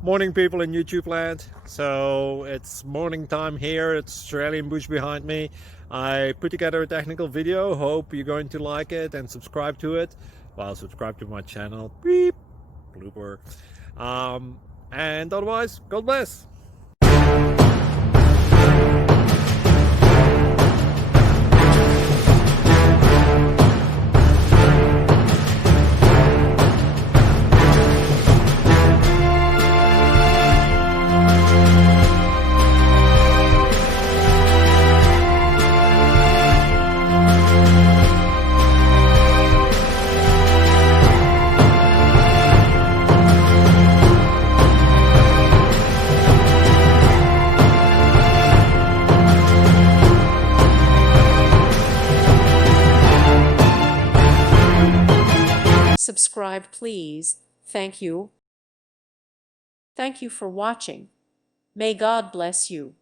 Morning, people in YouTube land. So it's morning time here. It's Australian bush behind me. I put together a technical video. Hope you're going to like it and subscribe to it. Well, subscribe to my channel. Beep. Blooper. And otherwise, God bless. Subscribe, please. Thank you. Thank you for watching. May God bless you.